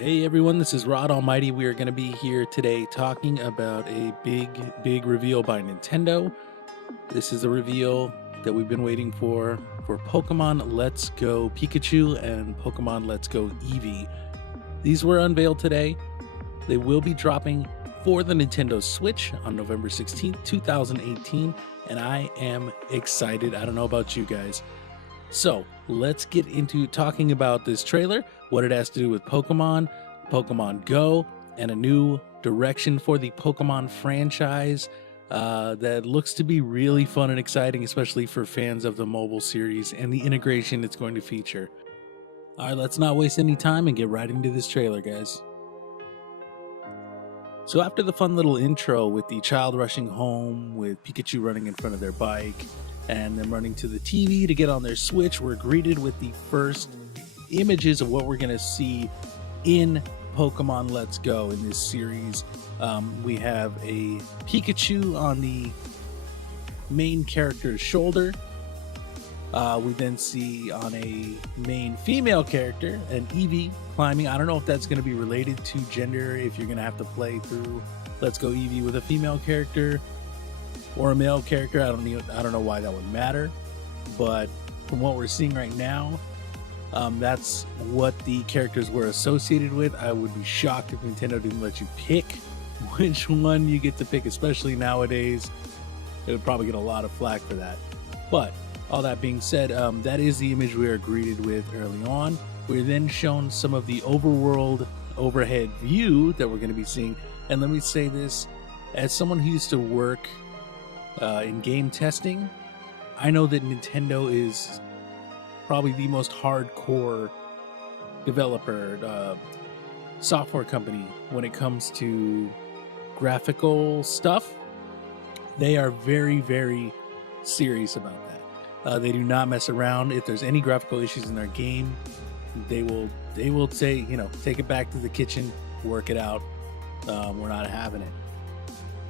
Hey everyone, this is Rod Almighty. We are going to be here today talking about a big reveal by Nintendo. This is a reveal that we've been waiting for Pokemon Let's Go Pikachu and Pokemon Let's Go Eevee. These were unveiled today. They will be dropping for the Nintendo Switch on November 16th, 2018, and I am excited. I don't know about you guys. So let's get into talking about this trailer, what it has to do with Pokemon, Pokemon Go, and a new direction for the Pokemon franchise that looks to be really fun and exciting, especially for fans of the mobile series and the integration it's going to feature. All right, let's not waste any time and get right into this trailer, guys. So after the fun little intro with the child rushing home, with Pikachu running in front of their bike, and them running to the TV to get on their Switch, we're greeted with the first images of what we're going to see in Pokemon Let's Go in this series. We have a Pikachu on the main character's shoulder. We then see on a main female character an Eevee climbing. I don't know if that's going to be related to gender, if you're going to have to play through Let's Go Eevee with a female character or a male character. I don't know why that would matter, but from what we're seeing right now, that's what the characters were associated with. I would be shocked if Nintendo didn't let you pick which one you get to pick, especially nowadays. It would probably get a lot of flack for that. But all that being said, that is the image we are greeted with early on. We're then shown some of the overworld overhead view that we're going to be seeing. And let me say this, as someone who used to work in game testing, I know that Nintendo is probably the most hardcore developer, software company when it comes to graphical stuff. They are very serious about that. They do not mess around. If there's any graphical issues in their game, they will say, take it back to the kitchen, work it out. We're not having it.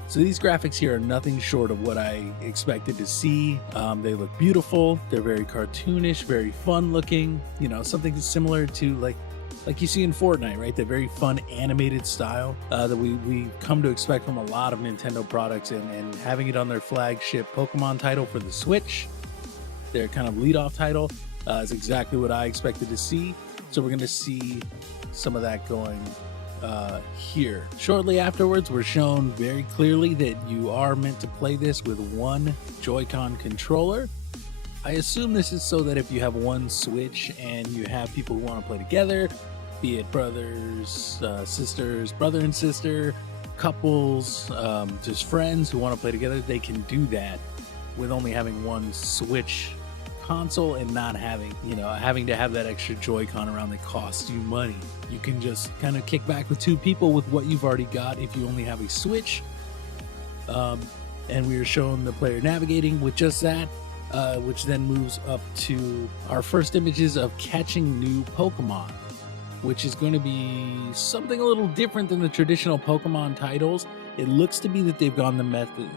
So these graphics here are nothing short of what I expected to see. They look beautiful. They're very cartoonish, very fun looking. Something similar to like you see in Fortnite, right? That very fun animated style that we come to expect from a lot of Nintendo products, and having it on their flagship Pokemon title for the Switch, their kind of lead-off title, is exactly what I expected to see. So we're going to see some of that going here. Shortly afterwards, we're shown very clearly that you are meant to play this with one Joy-Con controller. I assume this is so that if you have one Switch and you have people who want to play together, be it brothers, sisters, brother and sister, couples, just friends who want to play together, they can do that with only having one Switch console and not having to have that extra Joy-Con around that costs you money. You can just kind of kick back with two people with what you've already got if you only have a Switch. And we are shown the player navigating with just that, which then moves up to our first images of catching new Pokemon, which is going to be something a little different than the traditional Pokemon titles. It looks to be that they've gone the method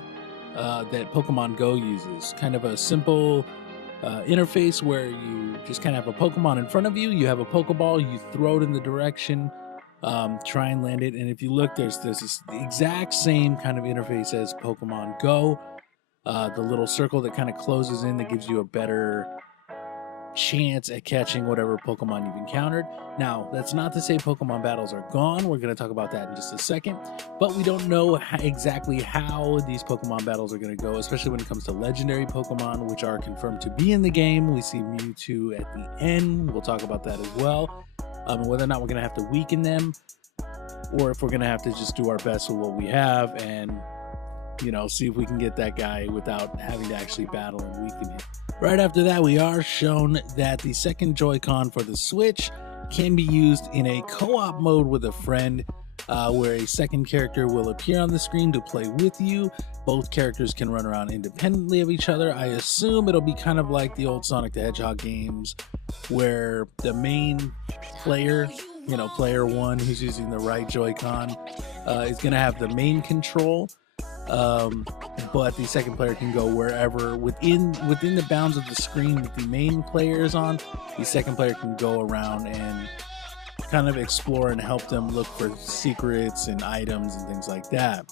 that Pokemon Go uses, kind of a simple interface where you just kind of have a Pokemon in front of you. You have a Pokeball, you throw it in the direction, try and land it. And if you look, there's this exact same kind of interface as Pokemon Go. The little circle that kind of closes in that gives you a better chance at catching whatever Pokemon you've encountered. Now, that's not to say Pokemon battles are gone. We're going to talk about that in just a second. But we don't know exactly how these Pokemon battles are going to go, especially when it comes to legendary Pokemon, which are confirmed to be in the game. We see Mewtwo at the end. We'll talk about that as well. And whether or not we're going to have to weaken them, or if we're going to have to just do our best with what we have and see if we can get that guy without having to actually battle and weaken him. Right after that, we are shown that the second Joy-Con for the Switch can be used in a co-op mode with a friend, where a second character will appear on the screen to play with you. Both characters can run around independently of each other. I assume it'll be kind of like the old Sonic the Hedgehog games, where the main player, player one who's using the right Joy-Con, is going to have the main control. But the second player can go wherever within the bounds of the screen that the main player is on. The second player can go around and kind of explore and help them look for secrets and items and things like that.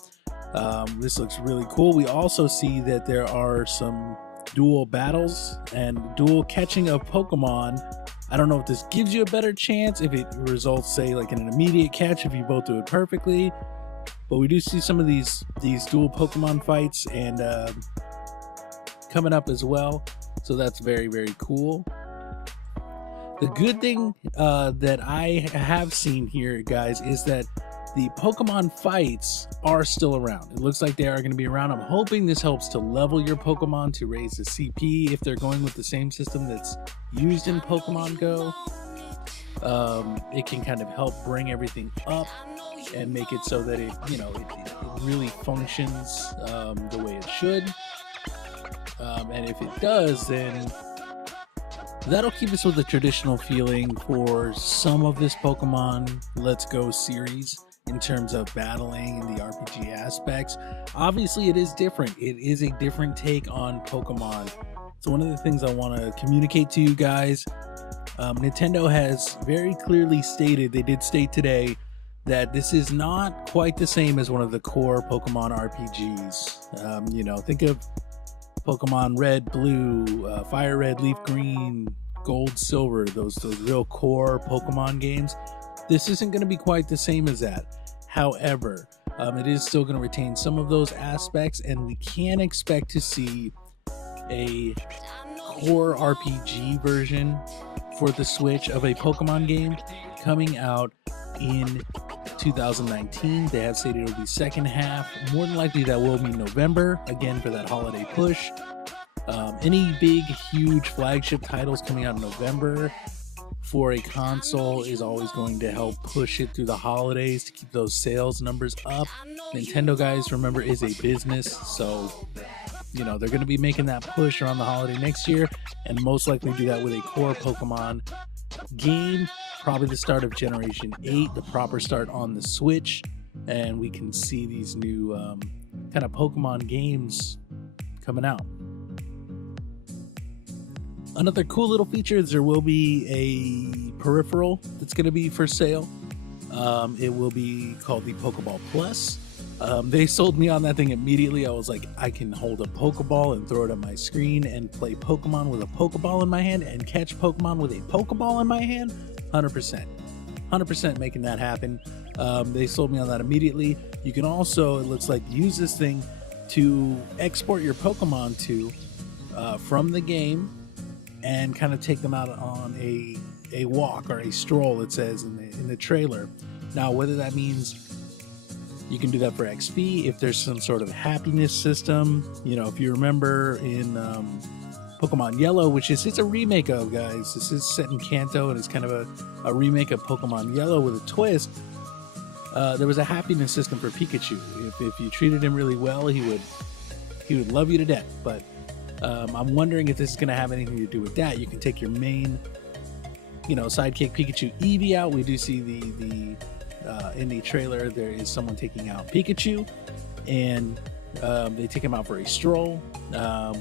This looks really cool. We also see that there are some dual battles and dual catching of Pokemon. I don't know if this gives you a better chance, if it results, say, like in an immediate catch if you both do it perfectly. But we do see some of these dual Pokemon fights and coming up as well. So that's very, very cool. The good thing that I have seen here, guys, is that the Pokemon fights are still around. It looks like they are going to be around. I'm hoping this helps to level your Pokemon to raise the CP if they're going with the same system that's used in Pokemon Go. It can kind of help bring everything up and make it so that it really functions the way it should. And if it does, then that'll keep us with a traditional feeling for some of this Pokemon Let's Go series in terms of battling and the RPG aspects. Obviously, it is different. It is a different take on Pokemon. So one of the things I want to communicate to you guys, Nintendo has very clearly stated, they did state today, that this is not quite the same as one of the core Pokemon RPGs. Think of Pokemon Red, Blue, Fire Red, Leaf Green, Gold, Silver, those real core Pokemon games. This isn't going to be quite the same as that. However, it is still going to retain some of those aspects, and we can expect to see a core RPG version for the Switch of a Pokemon game coming out in 2019. They have stated it will be second half. More than likely that will be November, again for that holiday push. Any big, huge flagship titles coming out in November for a console is always going to help push it through the holidays to keep those sales numbers up. Nintendo, guys, remember, is a business, so they're going to be making that push around the holiday next year, and most likely do that with a core Pokemon game, probably the start of Generation 8, the proper start on the Switch, and we can see these new kind of Pokemon games coming out. Another cool little feature is there will be a peripheral that's going to be for sale. It will be called the Pokeball Plus. They sold me on that thing immediately. I was like, I can hold a Pokeball and throw it on my screen and play Pokemon with a Pokeball in my hand and catch Pokemon with a Pokeball in my hand. 100% making that happen. They sold me on that immediately. You can also, it looks like, use this thing to export your Pokemon to from the game and kind of take them out on a walk or a stroll, it says in the trailer. Now, whether that means you can do that for XP, if there's some sort of happiness system, if you remember in Pokemon Yellow, which is, it's a remake of, guys. This is set in Kanto, and it's kind of a remake of Pokemon Yellow with a twist. There was a happiness system for Pikachu. If you treated him really well, he would love you to death. But I'm wondering if this is going to have anything to do with that. You can take your main, sidekick Pikachu Eevee out. We do see the in the trailer there is someone taking out Pikachu, and they take him out for a stroll.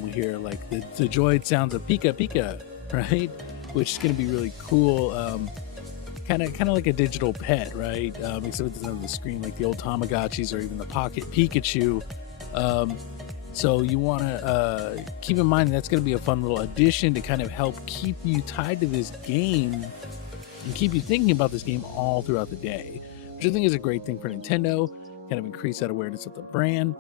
We hear like the droid sounds of Pika Pika, right? Which is going to be really cool. Kind of like a digital pet, right? Except it doesn't have the screen like the old Tamagotchis or even the Pocket Pikachu. So you want to keep in mind that's going to be a fun little addition to kind of help keep you tied to this game and keep you thinking about this game all throughout the day, which I think is a great thing for Nintendo, kind of increase that awareness of the brand.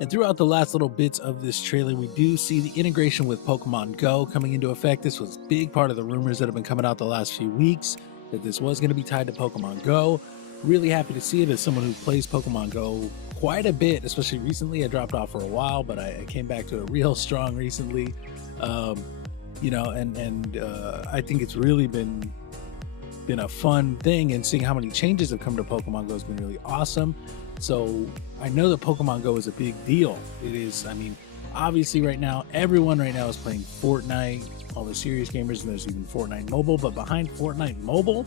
And throughout the last little bits of this trailer, we do see the integration with Pokemon Go coming into effect. This was a big part of the rumors that have been coming out the last few weeks, that this was going to be tied to Pokemon Go. Really happy to see it as someone who plays Pokemon Go quite a bit, especially recently. I dropped off for a while, but I came back to it real strong recently. I think it's really been a fun thing, and seeing how many changes have come to Pokemon Go has been really awesome. So I know that Pokemon Go is a big deal. It is, obviously right now, everyone right now is playing Fortnite, all the serious gamers, and there's even Fortnite Mobile, but behind Fortnite Mobile,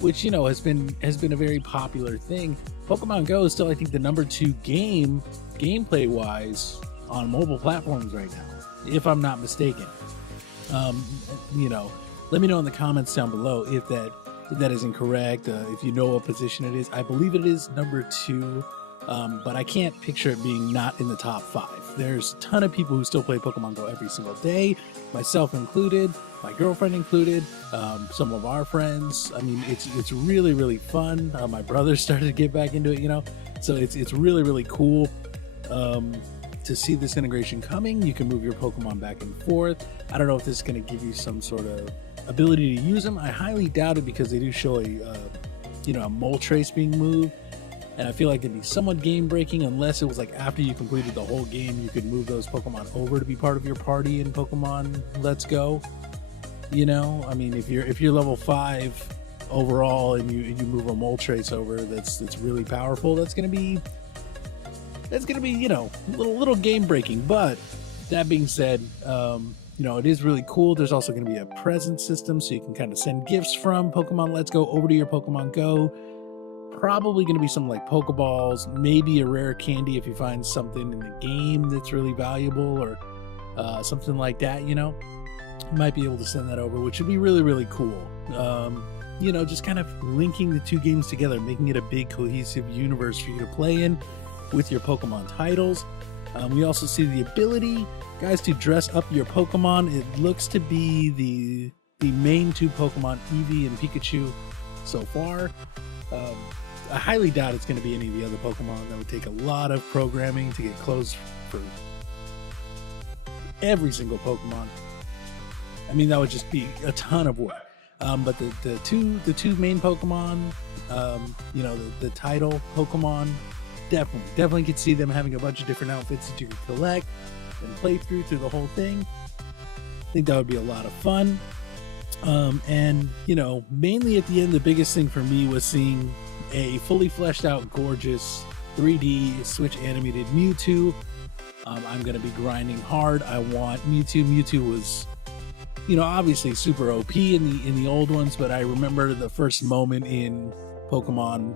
which, has been a very popular thing, Pokemon Go is still, I think, the number 2 game, gameplay-wise, on mobile platforms right now, if I'm not mistaken. Let me know in the comments down below if that That is incorrect. If you know what position it is, I believe it is number 2, but I can't picture it being not in the top 5. There's a ton of people who still play Pokemon Go every single day, myself included, my girlfriend included, some of our friends. I mean, it's really, really fun. My brother started to get back into it, you know, so it's really, really cool to see this integration coming. You can move your Pokemon back and forth. I don't know if this is going to give you some sort of ability to use them. I highly doubt it, because they do show a mole trace being moved, and I feel like it'd be somewhat game breaking unless it was like after you completed the whole game, you could move those Pokemon over to be part of your party in Pokemon Let's Go. You know, I mean, if you're level 5 overall and you move a mole trace over that's really powerful, that's gonna be you know, a little game breaking. But that being said, you know, it is really cool. There's also going to be a present system, so you can kind of send gifts from Pokemon Let's Go over to your Pokemon Go. Probably going to be some like Pokeballs, maybe a rare candy if you find something in the game that's really valuable, or something like that, you know. You might be able to send that over, which would be really, really cool. You know, just kind of linking the two games together, making it a big cohesive universe for you to play in with your Pokemon titles. We also see the ability, guys, to dress up your Pokemon. It looks to be the main 2 Pokemon, Eevee and Pikachu, so far. I highly doubt it's going to be any of the other Pokemon. That would take a lot of programming to get clothes for every single Pokemon. I mean, that would just be a ton of work. But the two main Pokemon, you know, the title Pokemon, definitely could see them having a bunch of different outfits that you could collect and play through the whole thing. I think that would be a lot of fun. And you know, mainly at the end, the biggest thing for me was seeing a fully fleshed out, gorgeous 3D Switch animated Mewtwo. I'm gonna be grinding hard. I want Mewtwo. Mewtwo was, you know, obviously super OP in the old ones, but I remember the first moment in Pokemon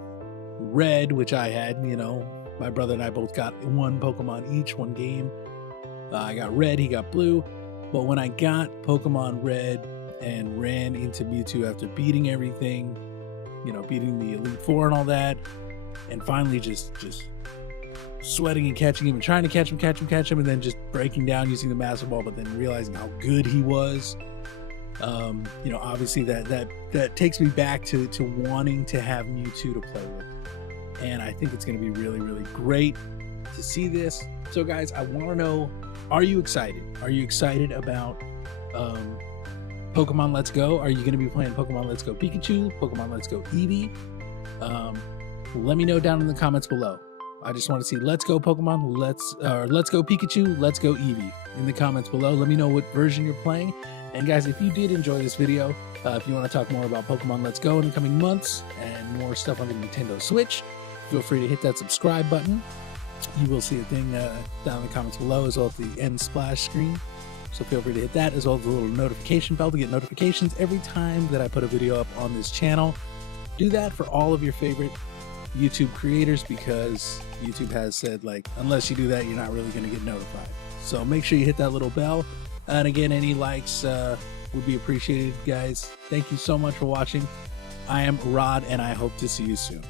Red, which I had, you know, my brother and I both got one Pokemon each, one game. I got Red, he got Blue. But when I got Pokemon Red and ran into Mewtwo after beating everything, you know, beating the Elite Four and all that, and finally just sweating and catching him and trying to catch him, and then just breaking down using the Master Ball, but then realizing how good he was. You know, obviously that takes me back to wanting to have Mewtwo to play with. And I think it's going to be really, really great to see this. So guys, I want to know, are you excited? Are you excited about Pokemon Let's Go? Are you going to be playing Pokemon Let's Go Pikachu, Pokemon Let's Go Eevee? Let me know down in the comments below. I just want to see Let's Go Pokemon, Let's Go Pikachu, Let's Go Eevee in the comments below. Let me know what version you're playing. And guys, if you did enjoy this video, if you want to talk more about Pokemon Let's Go in the coming months and more stuff on the Nintendo Switch, feel free to hit that subscribe button. You will see a thing down in the comments below, as well as the end splash screen. So feel free to hit that, as well as the little notification bell to get notifications every time that I put a video up on this channel. Do that for all of your favorite YouTube creators, because YouTube has said, like, unless you do that, you're not really going to get notified. So make sure you hit that little bell. And again, any likes would be appreciated, guys. Thank you so much for watching. I am Rod, and I hope to see you soon.